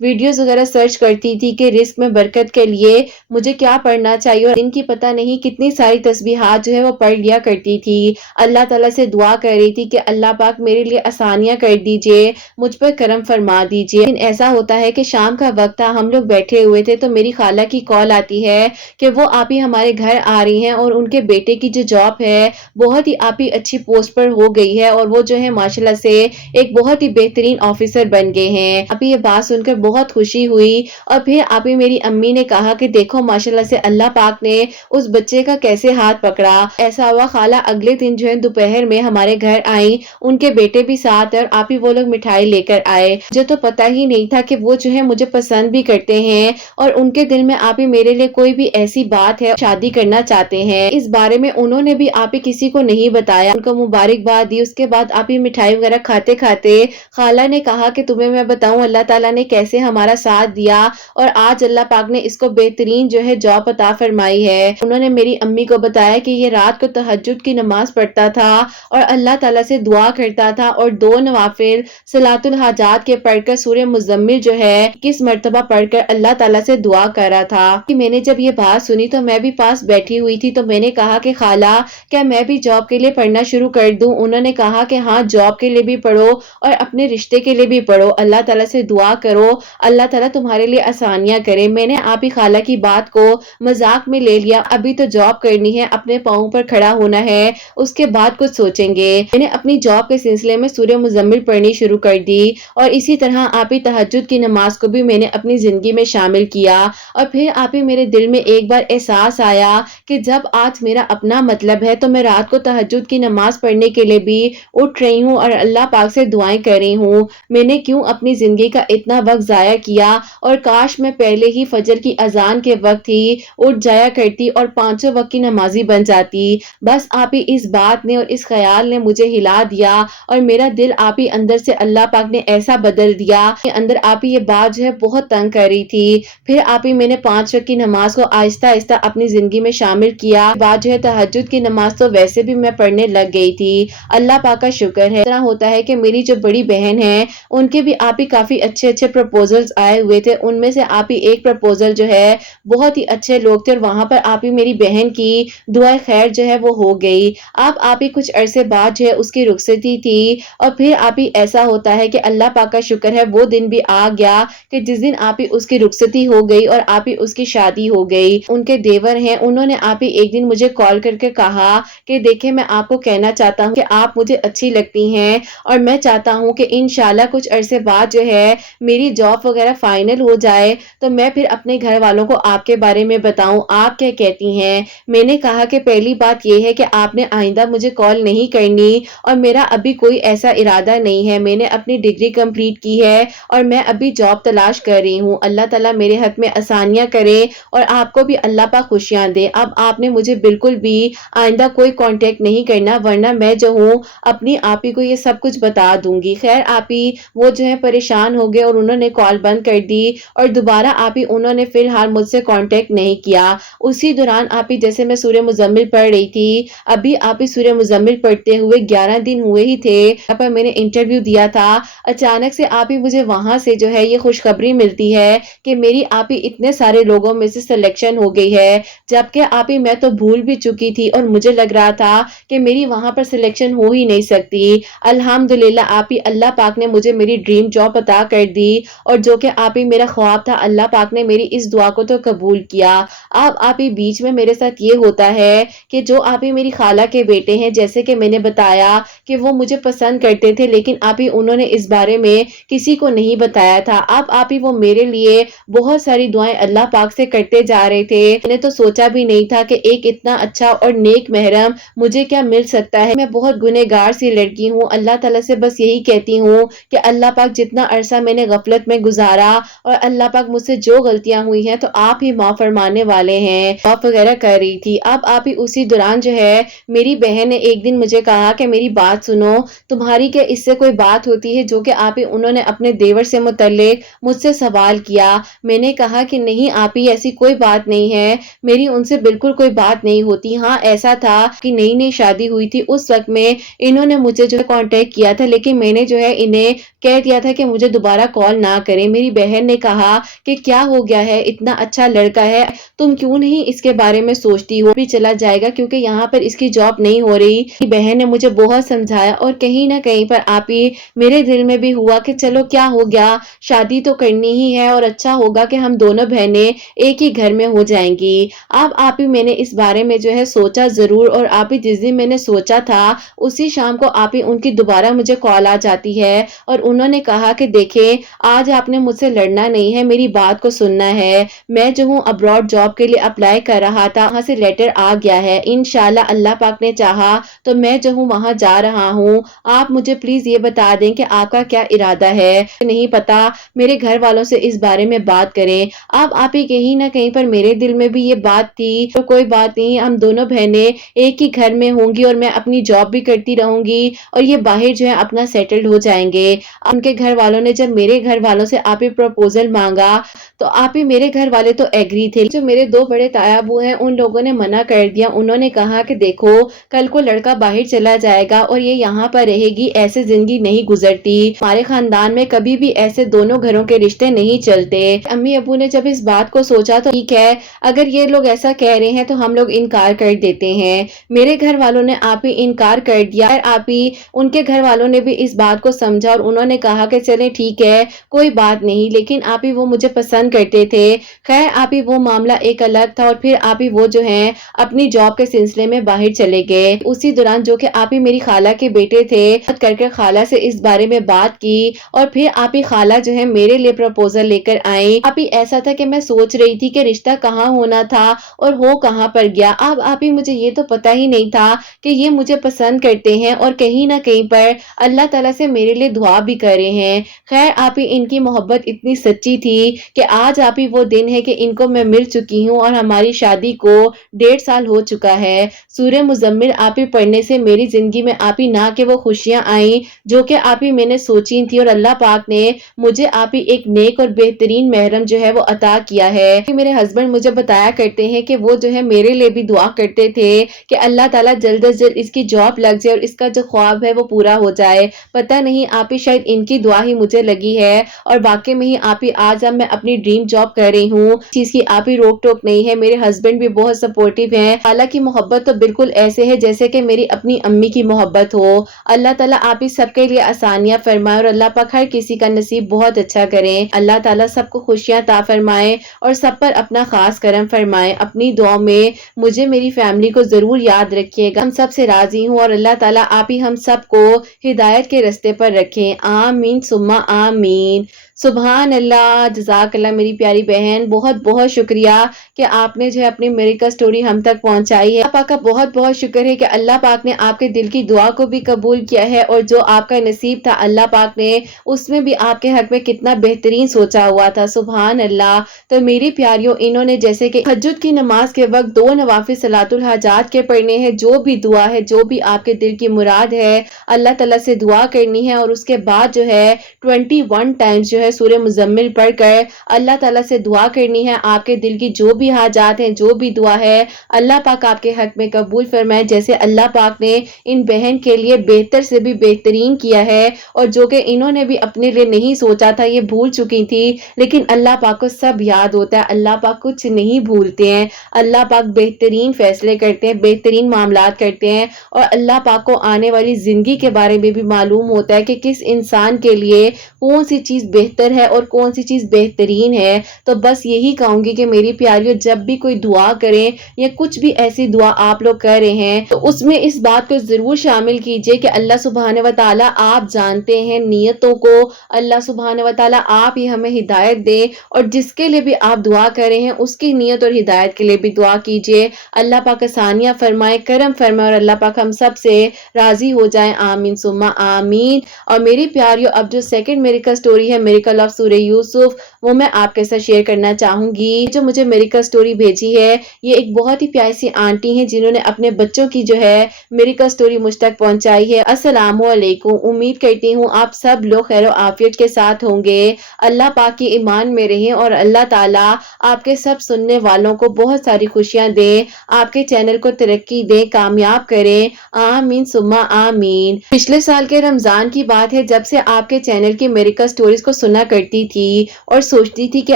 Videos وغیرہ search کرتی تھی کہ رزق میں برکت کے لیے مجھے کیا پڑھنا چاہیے، اور ان کی پتہ نہیں کتنی ساری تسبیحات جو ہے وہ پڑھ لیا کرتی تھی۔ اللہ تعالیٰ سے دعا کر رہی تھی کہ اللہ پاک میرے لیے آسانیاں کر دیجئے، مجھ پر کرم فرما دیجئے۔ لیکن ایسا ہوتا ہے کہ شام کا وقت تھا، ہم لوگ بیٹھے ہوئے تھے تو میری خالہ کی کال آتی ہے کہ وہ آپ ہی ہمارے گھر آ رہی ہیں، اور ان کے بیٹے کی جو جاب ہے بہت ہی آپ ہی اچھی پوسٹ پر ہو گئی ہے، اور وہ جو ہے ماشاءاللہ سے ایک بہت ہی بہترین آفیسر بن گئے ہیں۔ ابھی یہ بات سن کر بہت خوشی ہوئی، اور پھر آپ ہی میری امی نے کہا کہ دیکھو ماشاءاللہ سے اللہ پاک نے اس بچے کا کیسے ہاتھ پکڑا۔ ایسا ہوا خالہ اگلے دن جو ہے دوپہر میں ہمارے گھر آئیں، ان کے بیٹے بھی ساتھ، اور آپ ہی وہ لوگ مٹھائی لے کر آئے۔ مجھے تو پتہ ہی نہیں تھا کہ وہ جو ہے مجھے پسند بھی کرتے ہیں، اور ان کے دل میں آپ ہی میرے لیے کوئی بھی ایسی بات ہے، شادی کرنا چاہتے ہیں۔ اس بارے میں انہوں نے بھی آپ ہی کسی کو نہیں بتایا، ان کو مبارکباد دی۔ اس کے بعد آپ ہی مٹھائی وغیرہ کھاتے کھاتے خالہ نے کہا کہ تمہیں میں بتاؤں اللہ تعالیٰ نے کیسے ہمارا ساتھ دیا، اور آج اللہ پاک نے اس کو بہترین جو ہے جاب عطا فرمائی ہے۔ انہوں نے میری امی کو بتایا کہ یہ رات کو تہجد کی نماز پڑھتا تھا اور اللہ تعالیٰ سے دعا کرتا تھا، اور 2 نوافل صلاۃ الحاجات کے پڑھ کر سورہ مزمل جو ہے کس مرتبہ پڑھ کر اللہ تعالیٰ سے دعا کر رہا تھا۔ کہ میں نے جب یہ بات سنی تو میں بھی پاس بیٹھی ہوئی تھی، تو میں نے کہا کہ خالہ کیا میں بھی جاب کے لیے پڑھنا شروع کر دوں؟ انہوں نے کہا کہ ہاں جاب کے لیے بھی پڑھو اور اپنے رشتے کے لیے بھی پڑھو، اللہ تعالیٰ سے دعا کرو، اللہ تعالیٰ تمہارے لیے آسانیاں کرے۔ میں نے آپ ہی خالہ کی بات کو مذاق میں لے لیا، ابھی تو جاب کرنی ہے، اپنے پاؤں پر کھڑا ہونا ہے، اس کے بعد کچھ سوچیں گے۔ میں نے اپنی جاب کے سلسلے میں سورہ مزمل پڑھنی شروع کر دی، اور اسی طرح آپ ہی تہجد کی نماز کو بھی میں نے اپنی زندگی میں شامل کیا۔ اور پھر آپ ہی میرے دل میں ایک بار احساس آیا کہ جب آج میرا اپنا مطلب ہے تو میں رات کو تہجد کی نماز پڑھنے کے لیے بھی اٹھ رہی ہوں اور اللہ پاک سے دعائیں کر رہی ہوں۔ میں نے کیوں اپنی زندگی کا اتنا وقت ضائع کیا، اور کاش میں پہلے ہی فجر کی اذان کے وقت ہی اٹھ جایا کرتی اور 5 وقت کی نمازی بن جاتی۔ بس آپ ہی اس بات نے اور اس خیال نے مجھے ہلا دیا، اور میرا دل آپ ہی اندر سے اللہ پاک نے ایسا بدل دیا کہ اندر آپ ہی یہ بات جو ہے بہت تنگ کر رہی تھی۔ پھر آپ ہی میں نے 5 وقت کی نماز کو آہستہ آہستہ اپنی زندگی میں شامل کیا۔ بعد جو ہے تہجد کی نماز تو ویسے بھی میں پڑھنے لگ گئی تھی، اللہ پاک کا شکر ہے۔ اس طرح ہوتا ہے کہ میری جو بڑی بہن ہے ان کے بھی آپ ہی کافی اچھے اچھے پروپوزلز آئے ہوئے تھے، ان میں سے آپ ہی ایک پروپوزل جو ہے بہت ہی اچھے لوگ تھے، اور وہاں پر آپ ہی میری بہن کی دعائے خیر جو ہے وہ ہو گئی۔ اب آپ ہی کچھ عرصے بعد جو ہے اس کی رخصتی تھی، اور پھر آپ ہی ایسا ہوتا ہے کہ اللہ پاک کا شکر ہے وہ دن بھی آ گیا کہ جس دن آپ ہی اس کی رخصتی ہو گئی اور آپ ہی اس کی شادی ہو گئی۔ ان کے دیور ہیں، انہوں نے آپ ہی ایک دن مجھے کال کر کے کہا کہ دیکھیں میں آپ کو کہنا چاہتا ہوں کہ آپ مجھے اچھی لگتی ہیں، اور میں چاہتا ہوں کہ انشاءاللہ کچھ عرصے بعد جو ہے میری جاب وغیرہ فائنل ہو جائے تو میں پھر اپنے گھر والوں کو آپ کے بارے میں بتاؤں، آپ کیا کہتی ہیں؟ میں نے کہا کہ پہلی بات یہ ہے کہ آپ نے آئندہ مجھے کال نہیں کرنی، اور میرا ابھی کوئی ایسا ارادہ نہیں ہے، میں نے اپنی ڈگری کمپلیٹ کی ہے اور میں ابھی جاب تلاش کر رہی ہوں، اللہ تعالیٰ میرے حق میں آسانیاں کرے اور آپ کو بھی اللہ پاک خوشیاں دے۔ اب آپ نے مجھے بالکل بھی آئندہ کوئی کانٹیکٹ نہیں کرنا، ورنہ میں جو ہوں اپنی آپ ہی کو یہ سب کچھ بتا دوں گی۔ خیر آپ ہی وہ جو ہے پریشان ہو گئے اور انہوں نے کال بند کر دی، اور دوبارہ آپ ہی انہوں نے فی الحال مجھ سے کانٹیکٹ نہیں کیا۔ اسی دوران آپ ہی جیسے میں سورہ مزمل پڑھ رہی تھی، ابھی آپ ہی سورہ مزمل پڑھتے ہوئے 11 دن ہوئے ہی تھے، یہاں پر میں نے انٹرویو دیا تھا، اچانک سے آپ ہی مجھے وہاں سے جو ہے یہ خوشخبری ملتی ہے کہ میری آپ ہی اتنے سارے لوگوں میں سے سلیکشن ہو گئی ہے، جبکہ آپ ہی میں تو بھول بھی چکی تھی اور مجھے لگ رہا تھا کہ میری وہاں پر سلیکشن ہو ہی نہیں سکتی۔ الحمدللہ آپ ہی اللہ پاک نے مجھے میری ڈریم جاب عطا کر دی، اور جو کہ آپ ہی میرا خواب تھا اللہ پاک نے میری اس دعا کو تو قبول کیا۔ اب آپ ہی بیچ میں میرے ساتھ یہ ہوتا ہے کہ جو آپ ہی میری خالہ کے بیٹے ہیں، جیسے کہ میں نے بتایا کہ وہ مجھے پسند کرتے تھے، لیکن آپ ہی انہوں نے اس بارے میں کسی کو نہیں بتایا تھا۔ اب آپ ہی وہ میرے لیے بہت ساری دعائیں اللہ پاک سے کرتے جا رہے تھے، میں نے تو سوچا بھی نہیں تھا کہ ایک اتنا اچھا اور نیک محرم مجھے کیا مل سکتا ہے۔ میں بہت گنہگار سی لڑکی ہوں، اللہ تعالیٰ سے بس یہی کہتی ہوں کہ اللہ پاک جتنا عرصہ میں نے غفلت میں گزارا، اور اللہ پاک مجھ سے جو غلطیاں ہوئی ہیں تو آپ ہی معاف فرمانے والے ہیں۔ آپ وغیرہ کر رہی تھی، اب آپ ہی اسی دوران جو ہے میری بہن نے ایک دن مجھے کہا کہ میری بات سنو، تمہاری کیا اس سے کوئی بات ہوتی ہے؟ جو کہ آپ ہی انہوں نے اپنے دیور سے متعلق مجھ سے سوال کیا۔ میں نے کہا کہ نہیں آپ ہی ایسی کوئی بات نہیں ہے، میری ان سے بالکل کوئی بات نہیں ہوتی۔ ہاں ایسا تھا کہ نئی نئی شادی ہوئی تھی، اس وقت میں انہوں نے مجھے جو کانٹیکٹ کیا تھا، لیکن میں نے جو ہے انہیں کہہ دیا تھا کہ مجھے دوبارہ کال نہ کریں۔ میری بہن نے کہا کہ کیا ہو گیا ہے، اتنا اچھا لڑکا ہے، تم کیوں نہیں اس کے بارے میں سوچتی ہو، بھی چلا جائے گا کیونکہ یہاں پر اس کی جاب نہیں ہو رہی۔ میری بہن نے مجھے بہت سمجھایا اور کہیں نہ کہیں پر آپ ہی میرے دل میں بھی ہوا کہ چلو کیا ہو گیا، شادی تو کرنی ہی ہے اور اچھا ہوگا کہ ہم دونوں بہنیں ایک ہی گھر میں ہو جائیں گی۔ اب آپ ہی میں نے اس بارے میں جو ہے سوچا ضرور، اور آپ ہی جس دن میں نے سوچا تھا اسی شام کو آپ ہی ان کی دوبارہ مجھے کال آ جاتی ہے اور انہوں نے کہا کہ دیکھیں آج آپ نے مجھ سے لڑنا نہیں ہے، میری بات کو سننا ہے۔ میں جو ہوں ابراڈ جاب کے لیے اپلائی کر رہا تھا، وہاں سے لیٹر آ گیا ہے، انشاءاللہ اللہ پاک نے چاہا تو میں جو ہوں وہاں جا رہا ہوں۔ آپ مجھے پلیز یہ بتا دیں کہ آپ کا کیا ارادہ ہے، نہیں پتا میرے گھر والوں سے اس بارے میں بات کریں۔ اب آپ ہی کہیں نہ کہیں پر میرے دل میں بھی یہ بات تھی تو کوئی بات نہیں، ہم دونوں بہنیں ایک ہی گھر میں ہوں گی اور میں اپنی جاب بھی کرتی رہوں گی اور یہ باہر جو ہے اپنا سیٹلڈ ہو جائیں گے۔ ان کے گھر والوں نے جب میرے گھر والوں سے آپ ہی پروپوزل مانگا تو آپ ہی میرے گھر والے تو ایگری تھے، جو میرے دو بڑے تایا ابو ہیں ان لوگوں نے منع کر دیا۔ انہوں نے کہا کہ دیکھو کل کو لڑکا باہر چلا جائے گا اور یہ یہاں پر رہے گی، ایسے زندگی نہیں گزرتی، ہمارے خاندان میں کبھی بھی ایسے دونوں گھروں کے رشتے نہیں چلتے۔ امی ابو نے جب اس بات کو سوچا تو ٹھیک ہے، اگر یہ لوگ ایسا کہہ رہے ہیں تو ہم لوگ انکار کر دیتے ہیں۔ میرے گھر والوں نے آپ ہی انکار کر دیا، آپ ہی ان کے گھر والوں نے بھی اس بات کو سمجھا اور انہوں نے کہا کہ چلیں ٹھیک ہے کوئی بات نہیں، لیکن آپ ہی وہ مجھے پسند کرتے تھے۔ خیر آپ ہی وہ معاملہ ایک الگ تھا اور پھر آپ ہی وہ جو ہیں اپنی جاب کے سلسلے میں باہر چلے گئے۔ اسی دوران جو کہ آپ ہی میری خالہ کے بیٹے تھے، بات کر کے خالہ سے اس بارے میں بات کی اور پھر آپ ہی خالہ جو ہے میرے لیے پروپوزل لے کر آئیں۔ آپ ہی ایسا تھا کہ میں سوچ رہی تھی کہ رشتہ کہاں ہونا تھا اور ہو کہاں پر گیا۔ اب آپ ہی مجھے یہ تو پتا ہی نہیں تھا کہ یہ مجھے پسند کرتے ہیں اور کہیں نہ کہیں پر اللہ تعالیٰ سے میرے لیے دعا بھی کر رہے ہیں۔ خیر آپ ہی ان کی محبت اتنی سچی تھی کہ آج آپ ہی وہ دن ہے کہ ان کو میں مل چکی ہوں اور ہماری شادی کو 1.5 سال ہو چکا ہے۔ سورہ مزمل آپ ہی پڑھنے سے میری زندگی میں آپ ہی نہ کہ وہ خوشیاں آئیں جو کہ آپ ہی میں نے سوچی تھی، اور اللہ پاک نے مجھے آپ ہی ایک نیک اور بہترین محرم جو ہے وہ عطا کیا ہے۔ میرے ہسبینڈ مجھے بتایا کرتے ہیں کہ وہ جو ہے میرے لیے بھی دعا کرتے تھے کہ اللہ تعالیٰ جلد از جلد اس کی جاب لگ جائے اور اس کا جو خواب ہے وہ پورا ہو جائے۔ پتہ نہیں آپ ہی شاید ان کی دعا ہی مجھے لگی ہے اور واقعی میں ہی آپ ہی آج اب میں اپنی ڈریم جاب کر رہی ہوں، چیز کی آپ ہی روک ٹوک نہیں ہے۔ میرے ہسبینڈ بھی بہت سپورٹیو ہیں، حالانکہ محبت تو بالکل ایسے ہے جیسے کہ میری اپنی امی کی محبت ہو۔ اللہ تعالیٰ آپ ہی سب کے لیے آسانیاں فرمائے اور اللہ پاک ہر کسی کا نصیب بہت اچھا کرے۔ اللہ تعالیٰ سب کو خوشیاں عطا فرمائے اور سب پر اپنا خاص کرم فرمائے۔ اپنی دعا میں مجھے میری فیملی کو ضرور یاد رکھیے گا، ہم سب سے راضی ہوں اور اللہ تعالیٰ آپ ہی ہم سب کو ہدایت کے رستے پر رکھیں، آمین ثم آمین۔ سبحان اللہ، جزاک اللہ میری پیاری بہن، بہت بہت شکریہ کہ آپ نے جو ہے اپنی میریکل سٹوری ہم تک پہنچائی ہے۔ اللہ پاک کا بہت بہت شکر ہے کہ اللہ پاک نے آپ کے دل کی دعا کو بھی قبول کیا ہے اور جو آپ کا نصیب تھا اللہ پاک نے اس میں بھی آپ کے حق میں کتنا بہترین سوچا ہوا تھا، سبحان اللہ۔ تو میری پیاریوں، انہوں نے جیسے کہ تہجد کی نماز کے وقت 2 نوافل صلاۃ الحاجات کے پڑھنے ہیں، جو بھی دعا ہے، جو بھی آپ کے دل کی مراد ہے اللہ تعالیٰ سے دعا کرنی ہے اور اس کے بعد جو ہے 21 ٹائمز جو ہے سورہ مزمل پڑھ کر اللہ تعالیٰ سے دعا کرنی ہے۔ آپ کے دل کی جو بھی حاجات ہیں، جو بھی دعا ہے اللہ پاک آپ کے حق میں قبول فرمائے، جیسے اللہ پاک نے ان بہن کے لیے بہتر سے بھی بہترین کیا ہے اور جو کہ انہوں نے بھی اپنے لیے نہیں سوچا تھا، یہ بھول چکی تھی، لیکن اللہ پاک کو سب یاد ہوتا ہے، اللہ پاک کچھ نہیں بھولتے ہیں، اللہ پاک بہترین فیصلے کرتے ہیں، بہترین معاملات کرتے ہیں اور اللہ پاک کو آنے والی زندگی کے بارے میں بھی معلوم ہوتا ہے کہ کس انسان کے لیے کون سی چیز بہتر ہے اور کون سی چیز بہترین ہے۔ تو بس یہی کہوں گی کہ میری پیاریوں، جب بھی کوئی دعا کریں یا کچھ بھی ایسی دعا آپ لوگ کر رہے ہیں تو اس میں اس بات کو ضرور شامل کیجئے کہ اللہ سبحانہ و تعالیٰ آپ جانتے ہیں نیتوں کو، اللہ سبحانہ و تعالیٰ آپ ہی ہمیں ہدایت دے اور جس کے لیے بھی آپ دعا کر رہے ہیں اس کی نیت اور ہدایت کے لیے بھی دعا کیجئے۔ اللہ پاک آسانیاں فرمائے، کرم فرمائے اور اللہ پاک ہم سب سے راضی ہو جائیں، آمین ثم آمین۔ اور میری پیاریوں، اب جو سیکنڈ میریکل سٹوری ہے، میریکل آف سورہ یوسف، وہ میں آپ کے ساتھ شیئر کرنا چاہوں گی۔ جو مجھے میریکل سٹوری بھیجی ہے یہ ایک بہت ہی پیاری سی آنٹی ہیں جنہوں نے اپنے بچوں کی جو ہے میریکل سٹوری مجھ تک پہنچائی ہے۔ السلام علیکم، امید کرتی ہوں آپ سب لوگ خیر و عافیت کے ساتھ ہوں گے، اللہ پاک کی ایمان میں رہیں اور اللہ تعالیٰ آپ کے سب سننے والوں کو بہت ساری خوشیاں دے، آپ کے چینل کو ترقی دے، کامیاب کریں، آمین ثم آمین۔ پچھلے سال کے رمضان کی بات بات ہے جب سے آپ کے چینل کی میریکل سٹوریز کو سنا کرتی تھی اور سوچتی تھی کہ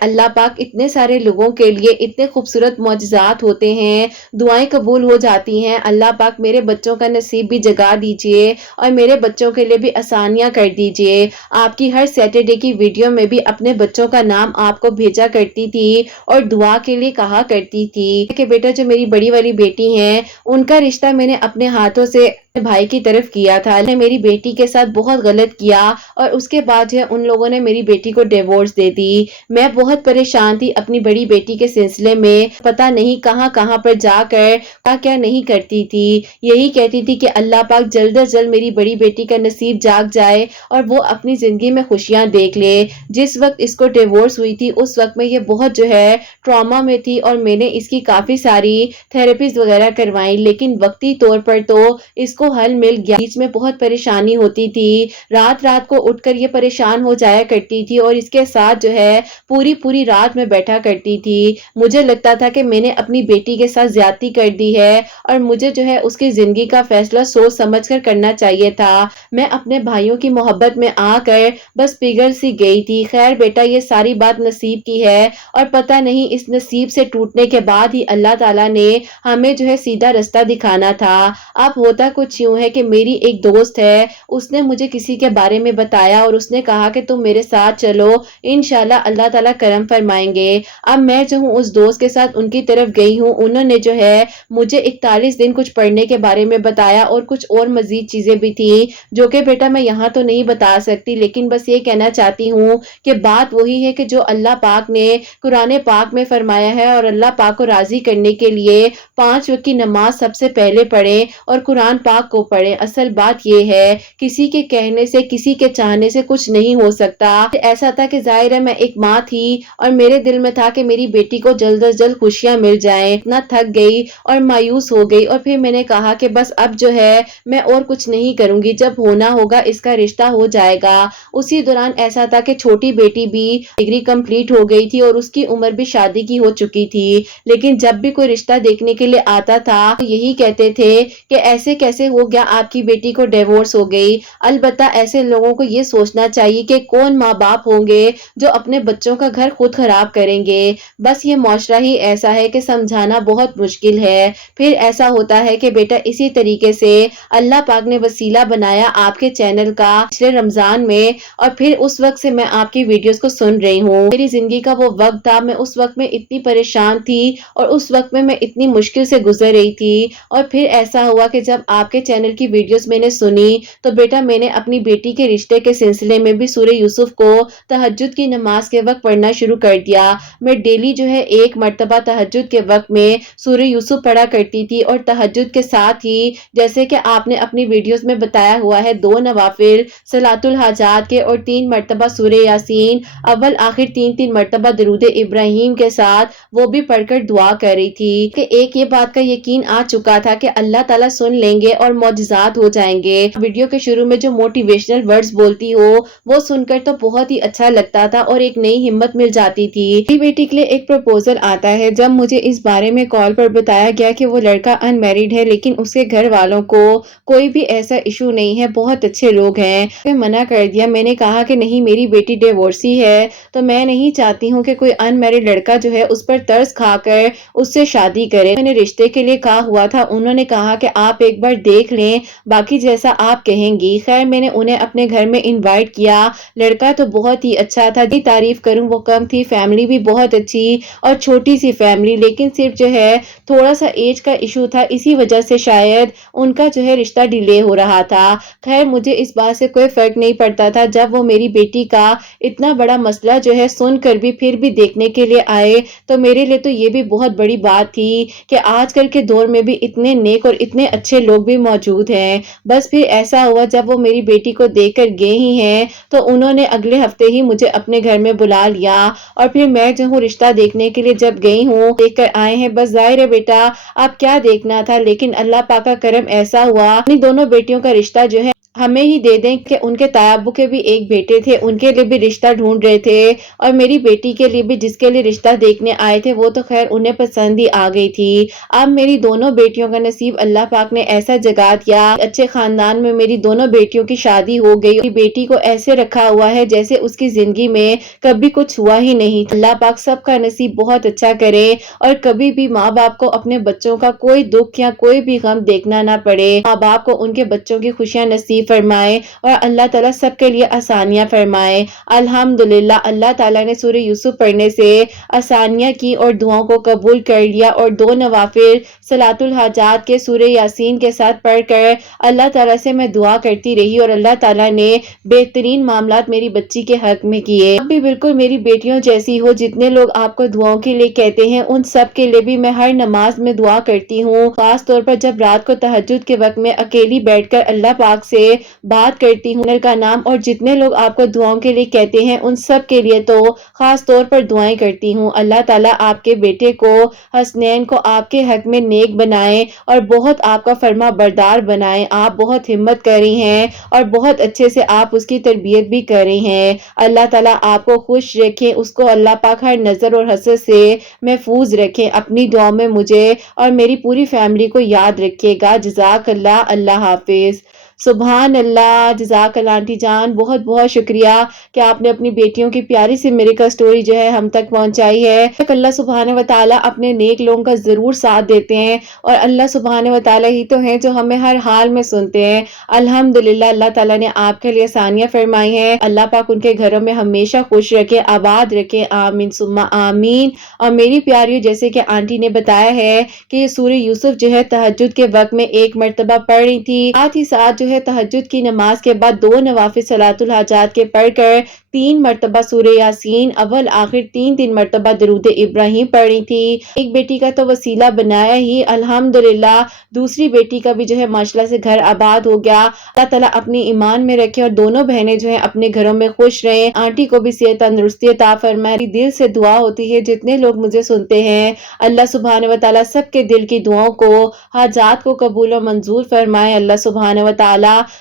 اللہ پاک اتنے سارے لوگوں کے لیے اتنے خوبصورت معجزات ہوتے ہیں، دعائیں قبول ہو جاتی ہیں، اللہ پاک میرے بچوں کا نصیب بھی جگا دیجئے اور میرے بچوں کے لیے بھی آسانیاں کر دیجئے۔ آپ کی ہر سیٹرڈے کی ویڈیو میں بھی اپنے بچوں کا نام آپ کو بھیجا کرتی تھی اور دعا کے لیے کہا کرتی تھی کہ بیٹا جو میری بڑی والی بیٹی ہیں ان کا رشتہ میں نے اپنے ہاتھوں سے بھائی کی طرف کیا تھا، نے میری بیٹی کے ساتھ بہت غلط کیا اور اس کے بعد جو ہے ان لوگوں نے میری بیٹی کو ڈیورس دے دی۔ میں بہت پریشان تھی اپنی بڑی بیٹی کے سلسلے میں، پتہ نہیں کہاں کہاں پر جا کر کیا نہیں کرتی تھی، یہی کہتی تھی کہ اللہ پاک جلد از جلد میری بڑی بیٹی کا نصیب جاگ جائے اور وہ اپنی زندگی میں خوشیاں دیکھ لے۔ جس وقت اس کو ڈیورس ہوئی تھی اس وقت میں یہ بہت جو ہے ٹراما میں تھی اور میں نے اس کی کافی ساری تھراپیز وغیرہ کروائیں، لیکن وقتی طور پر تو اس کو حل مل گیا۔ بیچ میں بہت پریشانی ہوتی تھی، رات رات کو اٹھ کر یہ پریشان ہو جایا کرتی تھی اور اس کے ساتھ جو ہے پوری رات میں بیٹھا کرتی تھی۔ مجھے لگتا تھا کہ میں نے اپنی بیٹی کے ساتھ زیادتی کر دی ہے اور مجھے جو ہے اس کی زندگی کا فیصلہ سوچ سمجھ کر کرنا چاہیے تھا۔ میں اپنے بھائیوں کی محبت میں آ کر بس پگھل سی گئی تھی۔ خیر بیٹا یہ ساری بات نصیب کی ہے اور پتہ نہیں اس نصیب سے ٹوٹنے کے بعد ہی اللہ تعالیٰ نے ہمیں جو ہے سیدھا رستہ دکھانا تھا۔ اب ہوتا کچھ یوں ہے کہ میری ایک دوست ہے، اس نے مجھے کسی کے بارے میں بتایا اور اس نے کہا کہ تم میرے ساتھ چلو، انشاءاللہ اللہ تعالیٰ کرم فرمائیں گے۔ اب میں جو ہوں اس دوست کے ساتھ ان کی طرف گئی ہوں، انہوں نے جو ہے مجھے 41 دن کچھ پڑھنے کے بارے میں بتایا اور کچھ اور مزید چیزیں بھی تھیں جو کہ بیٹا میں یہاں تو نہیں بتا سکتی، لیکن بس یہ کہنا چاہتی ہوں کہ بات وہی ہے کہ جو اللہ پاک نے قرآن پاک میں فرمایا ہے اور اللہ پاک کو راضی کرنے کے لیے 5 وقت کی نماز سب سے پہلے پڑھیں اور قرآن پاک کو پڑھیں۔ اصل بات یہ ہے کسی کے کہنے سے کسی کے چاہنے سے کچھ نہیں ہو سکتا۔ ایسا تھا کہ ظاہر ہے میں ایک ماں تھی اور میرے دل میں تھا کہ میری بیٹی کو جلد از جلد خوشیاں مل جائیں، اتنا تھک گئی اور مایوس ہو گئی اور پھر میں نے کہا کہ بس اب جو ہے میں اور کچھ نہیں کروں گی، جب ہونا ہوگا اس کا رشتہ ہو جائے گا۔ اسی دوران ایسا تھا کہ چھوٹی بیٹی بھی ڈگری کمپلیٹ ہو گئی تھی اور اس کی عمر بھی شادی کی ہو چکی تھی، لیکن جب بھی کوئی رشتہ دیکھنے کے لیے آتا تھا یہی کہتے تھے کہ ایسے کیسے ہو گیا آپ کی بیٹی کو ڈیورس ہو گئی۔ البتہ ایسے لوگوں کو یہ سوچنا چاہیے کہ کون ماں باپ ہوں گے جو اپنے بچوں کا گھر خود خراب کریں گے۔ بس یہ معاشرہ ہی ایسا ہے کہ سمجھانا بہت مشکل ہے۔ پھر ایسا ہوتا ہے کہ بیٹا اسی طریقے سے اللہ پاک نے وسیلہ بنایا آپ کے چینل کا پچھلے رمضان میں اور پھر اس وقت سے میں آپ کی ویڈیوز کو سن رہی ہوں۔ میری زندگی کا وہ وقت تھا، میں اس وقت میں اتنی پریشان تھی اور اس وقت میں اتنی مشکل سے گزر رہی تھی اور پھر ایسا ہوا کہ جب آپ کے چینل کی ویڈیوز میں نے سنی تو بیٹا میں نے اپنی بیٹی کے رشتے کے سلسلے میں بھی سورہ یوسف کو تہجد کی نماز کے وقت پڑھنا شروع کر دیا۔ میں ڈیلی جو ہے ایک مرتبہ تہجد کے وقت میں سورہ یوسف پڑھا کرتی تھی اور تہجد کے ساتھ ہی جیسے کہ آپ نے اپنی ویڈیوز میں بتایا ہوا ہے 2 نوافل صلاۃ الحاجات کے اور 3 مرتبہ سورہ یاسین اول آخر 3 مرتبہ درود ابراہیم کے ساتھ وہ بھی پڑھ کر دعا کر رہی تھی کہ ایک یہ بات کا یقین آ چکا تھا کہ اللہ تعالیٰ سن لیں گے اور معجزات ہو جائیں گے۔ ویڈیو کے شروع میں جو موٹیویشنل ورڈز بولتی ہو وہ سن کر تو بہت ہی اچھا لگتا تھا اور ایک نئی ہمت مل جاتی تھی۔ میری بیٹی کے لیے ایک پروپوزل آتا ہے، جب مجھے اس بارے میں کال پر بتایا گیا کہ وہ لڑکا ان میریڈ ہے لیکن اس کے گھر والوں کو کوئی بھی ایسا ایشو نہیں ہے، بہت اچھے لوگ ہیں، میں منع کر دیا۔ میں نے کہا کہ نہیں میری بیٹی ڈیورسی ہے تو میں نہیں چاہتی ہوں کہ کوئی ان میریڈ لڑکا جو ہے اس پر ترس کھا کر اس سے شادی کرے۔ میں نے رشتے کے لیے کہا ہوا تھا، انہوں نے کہا کہ آپ ایک بار دیکھ لیں باقی جیسا آپ کہیں گی۔ خیر میں نے انہیں اپنے گھر میں انوائٹ کیا، لڑکا تو بہت ہی اچھا تھا، جی تعریف کروں وہ کم تھی، فیملی بھی بہت اچھی اور چھوٹی سی فیملی، لیکن صرف جو ہے تھوڑا سا ایج کا ایشو تھا، اسی وجہ سے شاید ان کا جو ہے رشتہ ڈیلے ہو رہا تھا۔ خیر مجھے اس بات سے کوئی فرق نہیں پڑتا تھا، جب وہ میری بیٹی کا اتنا بڑا مسئلہ جو ہے سن کر بھی پھر بھی دیکھنے کے لیے آئے تو میرے لیے تو یہ بھی بہت بڑی بات تھی کہ آج کل کے دور میں بھی اتنے نیک اور اتنے اچھے لوگ بھی موجود ہیں۔ بس پھر ایسا ہوا جب وہ میری بیٹی کو دیکھ کر گئے ہی ہیں تو انہوں نے اگلے ہفتے ہی مجھے اپنے گھر میں بلا لیا اور پھر میں جو ہوں رشتہ دیکھنے کے لیے جب گئی ہوں دیکھ کر آئے ہیں۔ بس ظاہر ہے بیٹا اب کیا دیکھنا تھا، لیکن اللہ پاک کا کرم ایسا ہوا اپنی دونوں بیٹیوں کا رشتہ جو ہے ہمیں ہی دے دیں کہ ان کے تایا ابو کے بھی ایک بیٹے تھے، ان کے لیے بھی رشتہ ڈھونڈ رہے تھے، اور میری بیٹی کے لیے بھی جس کے لیے رشتہ دیکھنے آئے تھے وہ تو خیر انہیں پسند ہی آ گئی تھی۔ اب میری دونوں بیٹیوں کا نصیب اللہ پاک نے ایسا جگا دیا، اچھے خاندان میں میری دونوں بیٹیوں کی شادی ہو گئی۔ میری بیٹی کو ایسے رکھا ہوا ہے جیسے اس کی زندگی میں کبھی کچھ ہوا ہی نہیں۔ اللہ پاک سب کا نصیب بہت اچھا کرے، اور کبھی بھی ماں باپ کو اپنے بچوں کا کوئی دکھ یا کوئی بھی غم دیکھنا نہ پڑے۔ ماں باپ کو ان کے بچوں کی خوشیاں نصیب فرمائے، اور اللہ تعالیٰ سب کے لیے آسانیاں فرمائے۔ الحمدللہ اللہ تعالیٰ نے سورہ یوسف پڑھنے سے آسانیاں کی اور دعاؤں کو قبول کر لیا، اور 2 نوافل صلاۃ الحاجات کے سورہ یاسین کے ساتھ پڑھ کر اللہ تعالیٰ سے میں دعا کرتی رہی، اور اللہ تعالیٰ نے بہترین معاملات میری بچی کے حق میں کیے۔ آپ بھی بالکل میری بیٹیوں جیسی ہو، جتنے لوگ آپ کو دعاؤں کے لیے کہتے ہیں ان سب کے لیے بھی میں ہر نماز میں دعا کرتی ہوں، خاص طور پر جب رات کو تہجد کے وقت میں اکیلی بیٹھ کر اللہ پاک سے بات کرتی ہوں کا نام، اور جتنے لوگ آپ کو دعاؤں کے لیے کہتے ہیں ان سب کے لیے تو خاص طور پر دعائیں کرتی ہوں۔ اللہ تعالیٰ آپ کے بیٹے کو، حسنین کو، آپ کے حق میں نیک بنائے اور بہت آپ کا فرما بردار بنائے۔ آپ بہت ہمت کر رہی ہیں اور بہت اچھے سے آپ اس کی تربیت بھی کر رہی ہیں۔ اللہ تعالیٰ آپ کو خوش رکھے، اس کو اللہ پاک ہر نظر اور حسد سے محفوظ رکھے۔ اپنی دعاؤں میں مجھے اور میری پوری فیملی کو یاد رکھیے گا۔ جزاک اللہ۔ اللہ حافظ۔ سبحان اللہ۔ جزاک اللہ آنٹی جان، بہت بہت شکریہ کہ آپ نے اپنی بیٹیوں کی پیاری سی میریکل سٹوری جو ہے ہم تک پہنچائی ہے۔ اللہ سبحانہ و تعالیٰ اپنے نیک لوگوں کا ضرور ساتھ دیتے ہیں، اور اللہ سبحانہ و تعالیٰ ہی تو ہیں جو ہمیں ہر حال میں سنتے ہیں۔ الحمدللہ اللہ تعالیٰ نے آپ کے لیے آسانیاں فرمائی ہیں۔ اللہ پاک ان کے گھروں میں ہمیشہ خوش رکھے، آباد رکھے، آمین ثم آمین۔ اور میری پیاریوں، جیسے کہ آنٹی نے بتایا ہے کہ یہ سورہ یوسف جو ہے تہجد کے وقت میں ایک مرتبہ پڑھ رہی تھی، ساتھ ہی ساتھ جو ہے تہجد کی نماز کے بعد 2 نوافل صلاۃ الحاجات کے پڑھ کر 3 مرتبہ سورہ یاسین اول آخر 3 مرتبہ درود ابراہیم پڑھ رہی تھی۔ ایک بیٹی کا تو وسیلہ بنایا ہی، الحمدللہ دوسری بیٹی کا بھی جو ہے ماشاءاللہ سے گھر آباد ہو گیا۔ اللہ تعالیٰ اپنی ایمان میں رکھے اور دونوں بہنیں جو ہیں اپنے گھروں میں خوش رہیں۔ آنٹی کو بھی صحت تندرستی عطا فرمائے۔ دل سے دعا ہوتی ہے جتنے لوگ مجھے سنتے ہیں، اللہ سبحانہ و تعالیٰ سب کے دل کی دعاؤں کو، حاجات کو قبول و منظور فرمائے۔ اللہ سبحانہ و تعالیٰ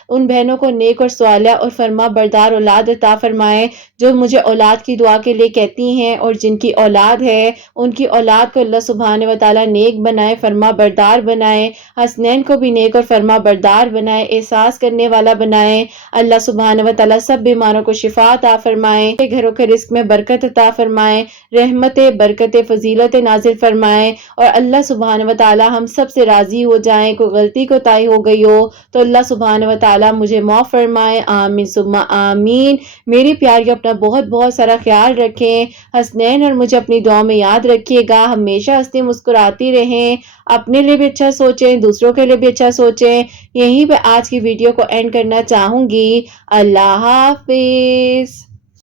ان بہنوں کو نیک اور صالحہ اور فرما بردار اولاد عطا فرمائے جو مجھے اولاد کی دعا کے لیے کہتی ہیں، اور جن کی اولاد ہے ان کی اولاد کو اللہ سبحانہ و تعالیٰ نیک بنائے، فرما بردار بنائے۔ حسنین کو بھی نیک اور فرما بردار بنائے، احساس کرنے والا بنائے۔ اللہ سبحانہ و تعالیٰ سب بیماروں کو شفا عطا فرمائے، گھروں کے رزق میں برکت عطا فرمائے، رحمت برکت فضیلت نازل فرمائے، اور اللہ سبحانہ و تعالیٰ ہم سب سے راضی ہو جائیں۔ کوئی غلطی کوتاہی ہو گئی ہو تو اللہ سبحانہ و تعالیٰ مجھے معاف فرمائے، آمین ثم آمین۔ میری پیاریوں، اپنا بہت بہت سارا خیال رکھیں، حسنین اور مجھے اپنی دعاؤں میں یاد رکھیے گا، ہمیشہ ہنستی مسکراتی رہیں، اپنے لیے بھی اچھا سوچیں، دوسروں کے لیے بھی اچھا سوچیں۔ یہیں پہ آج کی ویڈیو کو اینڈ کرنا چاہوں گی۔ اللہ حافظ۔